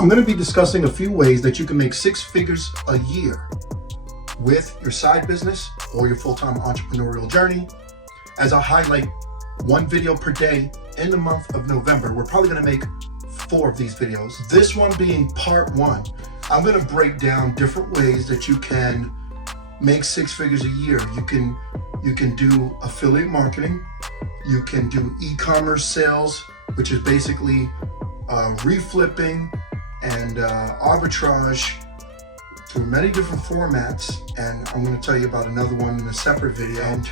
I'm going to be discussing a few ways that you can make 6 figures a year with your side business or your full-time entrepreneurial journey. As I highlight 1 video per day in the month of November, we're probably going to make 4 of these videos. This one being part 1. I'm going to break down different ways that you can make 6 figures a year. You can do affiliate marketing. You can do e-commerce sales, which is basically reflipping and arbitrage through many different formats. And I'm going to tell you about another one in a separate video. And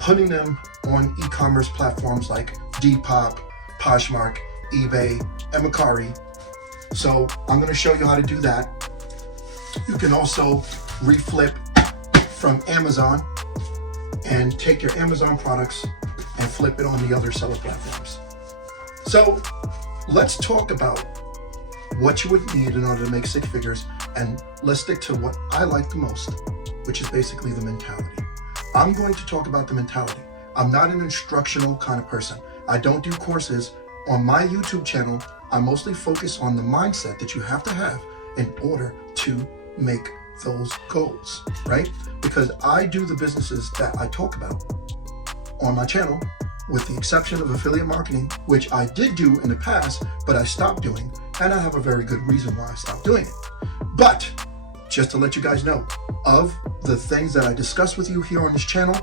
putting them on e-commerce platforms like Depop, Poshmark, eBay, and Mercari. So I'm going to show you how to do that. You can also reflip from Amazon and take your Amazon products and flip it on the other seller platforms. So let's talk about what you would need in order to make 6 figures, and let's stick to what I like the most, which is basically the mentality. I'm going to talk about the mentality. I'm not an instructional kind of person. I don't do courses. On my YouTube channel, I mostly focus on the mindset that you have to have in order to make those goals, right? Because I do the businesses that I talk about on my channel, with the exception of affiliate marketing, which I did do in the past, but I stopped doing, and I have a very good reason why I stopped doing it. But just to let you guys know, of the things that I discuss with you here on this channel,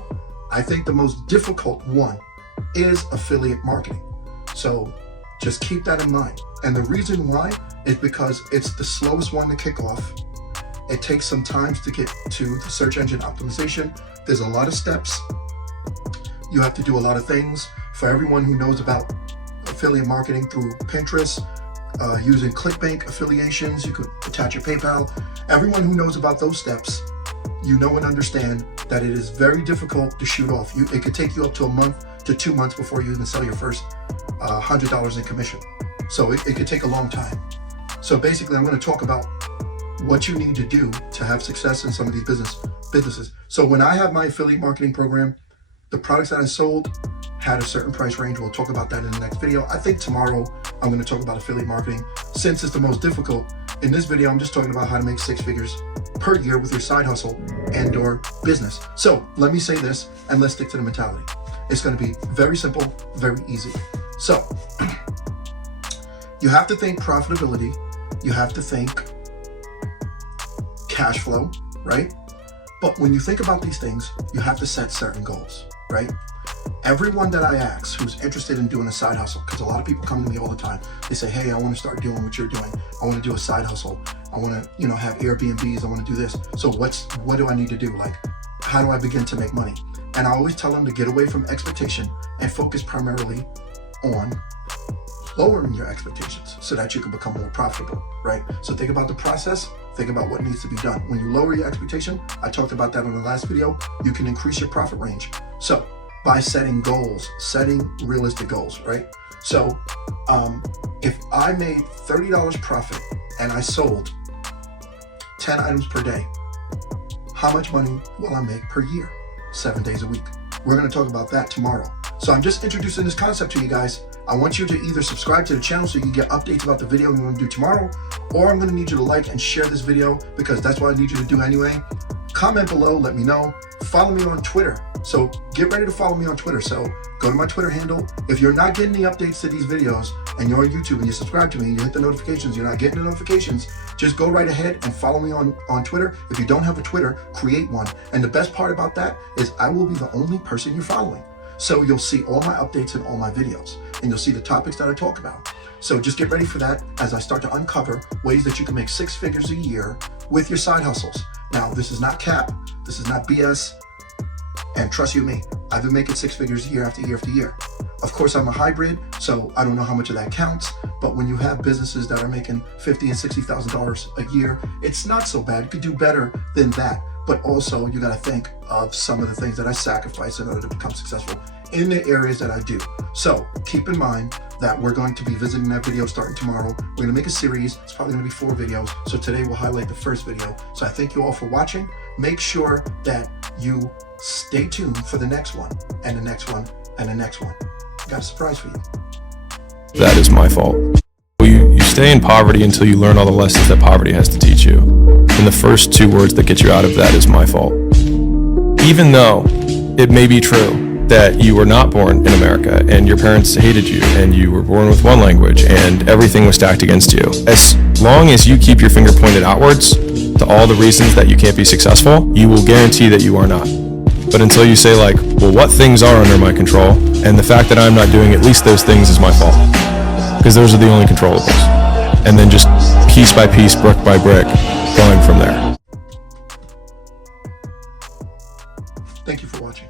I think the most difficult one is affiliate marketing. So just keep that in mind. And the reason why is because it's the slowest one to kick off. It takes some time to get to the search engine optimization. There's a lot of steps. You have to do a lot of things. For everyone who knows about affiliate marketing through Pinterest, using ClickBank affiliations, you could attach your PayPal. Everyone who knows about those steps, you know and understand that it is very difficult to shoot off. It could take you up to a month to 2 months before you even sell your first $100 in commission. So it could take a long time. So basically, I'm going to talk about what you need to do to have success in some of these businesses. So when I have my affiliate marketing program, the products that I sold had a certain price range. We'll talk about that in the next video. I think tomorrow I'm going to talk about affiliate marketing. Since it's the most difficult, in this video I'm just talking about how to make 6 figures per year with your side hustle and or business. So let me say this, and let's stick to the mentality. It's going to be very simple, very easy. So you have to think profitability. You have to think cash flow, right? But when you think about these things, you have to set certain goals, right? Everyone that I ask who's interested in doing a side hustle, because a lot of people come to me all the time, they say, hey, I want to start doing what you're doing. I want to do a side hustle. I want to, have Airbnbs. I want to do this. So what do I need to do? Like, how do I begin to make money? And I always tell them to get away from expectation and focus primarily on lowering your expectations so that you can become more profitable, right? So think about the process, think about what needs to be done. When you lower your expectation, I talked about that in the last video, you can increase your profit range. So by setting goals, setting realistic goals, right? So if I made $30 profit and I sold 10 items per day, how much money will I make per year? 7 days a week. We're going to talk about that tomorrow. So I'm just introducing this concept to you guys. I want you to either subscribe to the channel so you can get updates about the video we want to do tomorrow, or I'm going to need you to like and share this video because that's what I need you to do anyway. Comment below, let me know. Follow me on Twitter. So get ready to follow me on Twitter. So go to my Twitter handle. If you're not getting the updates to these videos and you're on YouTube and you subscribe to me and you hit the notifications, you're not getting the notifications, just go right ahead and follow me on Twitter. If you don't have a Twitter, create one. And the best part about that is I will be the only person you're following. So you'll see all my updates and all my videos, and you'll see the topics that I talk about. So just get ready for that as I start to uncover ways that you can make 6 figures a year with your side hustles. Now, this is not cap, this is not BS, and trust you me, I've been making 6 figures year after year after year. Of course, I'm a hybrid, so I don't know how much of that counts, but when you have businesses that are making $50,000 and $60,000 a year, it's not so bad. You could do better than that. But also you got to think of some of the things that I sacrifice in order to become successful in the areas that I do. So keep in mind that we're going to be visiting that video starting tomorrow. We're going to make a series. It's probably going to be 4 videos. So today we'll highlight the first video. So I thank you all for watching. Make sure that you stay tuned for the next one and the next one and the next one. Got a surprise for you. That is my fault. You stay in poverty until you learn all the lessons that poverty has to teach you. And the first two words that get you out of that is my fault. Even though it may be true that you were not born in America and your parents hated you and you were born with one language and everything was stacked against you, as long as you keep your finger pointed outwards to all the reasons that you can't be successful, you will guarantee that you are not. But until you say like, well, what things are under my control, and the fact that I'm not doing at least those things is my fault, because those are the only controllables. And then just piece by piece, brick by brick, going from there. Thank you for watching.